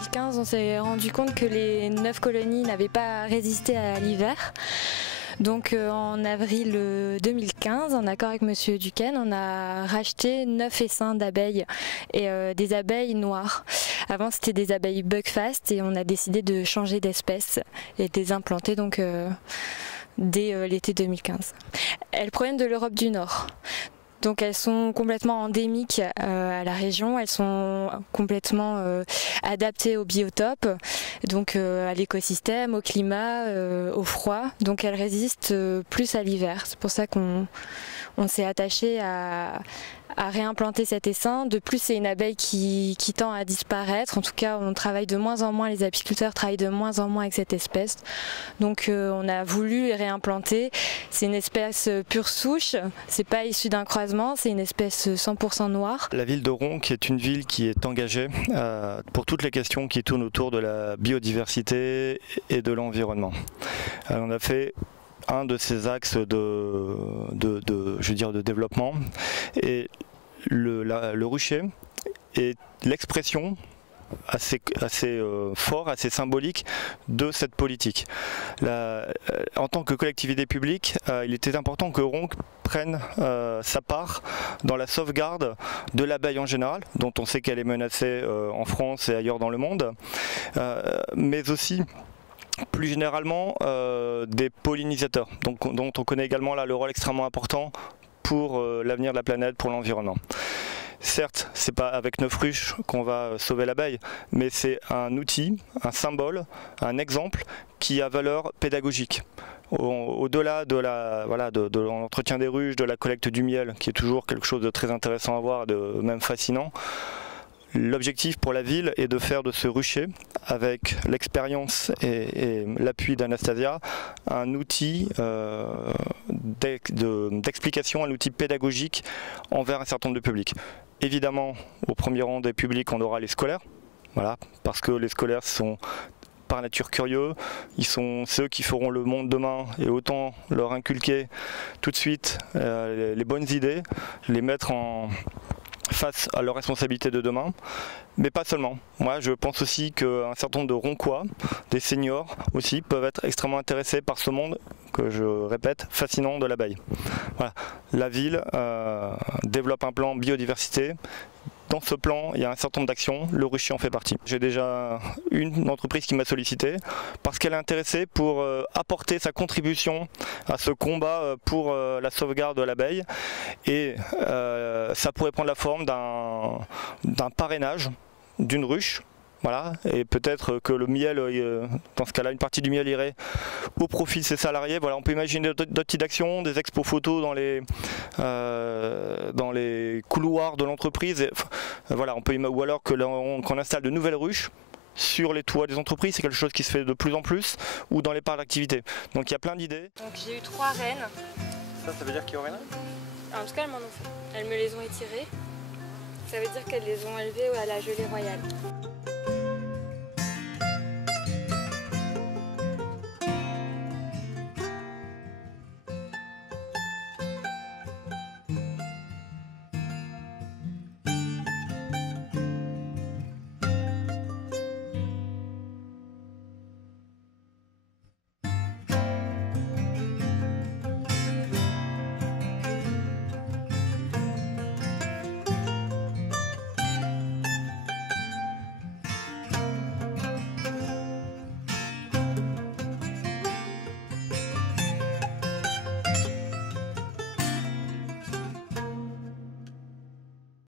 2015, on s'est rendu compte que les 9 colonies n'avaient pas résisté à l'hiver. Donc en avril 2015, en accord avec Monsieur Duquesne, on a racheté 9 essaims d'abeilles et des abeilles noires. Avant c'était des abeilles Buckfast et on a décidé de changer d'espèce et de les implanter donc dès l'été 2015. Elles proviennent de l'Europe du Nord. Donc elles sont complètement endémiques à la région, elles sont complètement adaptées au biotope, donc à l'écosystème, au climat, au froid. Donc elles résistent plus à l'hiver. C'est pour ça qu'on s'est attaché à réimplanter cet essaim. De plus, c'est une abeille qui tend à disparaître. En tout cas, on travaille de moins en moins, les apiculteurs travaillent de moins en moins avec cette espèce. Donc on a voulu les réimplanter. C'est une espèce pure souche, c'est pas issu d'un croisement, c'est une espèce 100% noire. La ville de Ronques est une ville qui est engagée pour toutes les questions qui tournent autour de la biodiversité et de l'environnement. On a fait un de ces axes de développement, et le rucher est l'expression assez fort, assez symbolique de cette politique. En tant que collectivité publique, il était important que Ronques prenne sa part dans la sauvegarde de l'abeille en général, dont on sait qu'elle est menacée en France et ailleurs dans le monde, mais aussi plus généralement des pollinisateurs, dont on connaît également là le rôle extrêmement important pour l'avenir de la planète, pour l'environnement. Certes, c'est pas avec 9 ruches qu'on va sauver l'abeille, mais c'est un outil, un symbole, un exemple qui a valeur pédagogique. Au-delà de l'entretien des ruches, de la collecte du miel, qui est toujours quelque chose de très intéressant à voir, de même fascinant, l'objectif pour la ville est de faire de ce rucher, avec l'expérience et l'appui d'Anastasia, un outil d'explication, un outil pédagogique envers un certain nombre de publics. Évidemment, au premier rang des publics, on aura les scolaires, voilà, parce que les scolaires sont par nature curieux, ils sont ceux qui feront le monde demain, et autant leur inculquer tout de suite les bonnes idées, les mettre face à leurs responsabilités de demain, mais pas seulement. Moi, je pense aussi qu'un certain nombre de Ronquois, des seniors aussi, peuvent être extrêmement intéressés par ce monde, que je répète, fascinant de l'abeille. Voilà. La ville développe un plan biodiversité. Dans ce plan, il y a un certain nombre d'actions, le rucher en fait partie. J'ai déjà une entreprise qui m'a sollicité parce qu'elle est intéressée pour apporter sa contribution à ce combat pour la sauvegarde de l'abeille, et ça pourrait prendre la forme d'un parrainage d'une ruche. Voilà, et peut-être que le miel, dans ce cas-là, une partie du miel irait au profit de ses salariés. Voilà, on peut imaginer d'autres types d'actions, des expos photos dans les couloirs de l'entreprise. Voilà, ou alors qu'on installe de nouvelles ruches sur les toits des entreprises. C'est quelque chose qui se fait de plus en plus, ou dans les parcs d'activité. Donc il y a plein d'idées. Donc j'ai eu 3 reines. Ça veut dire qu'il y aurait là ? En tout cas, elles m'en ont fait. Elles me les ont étirées. Ça veut dire qu'elles les ont élevées à la gelée royale.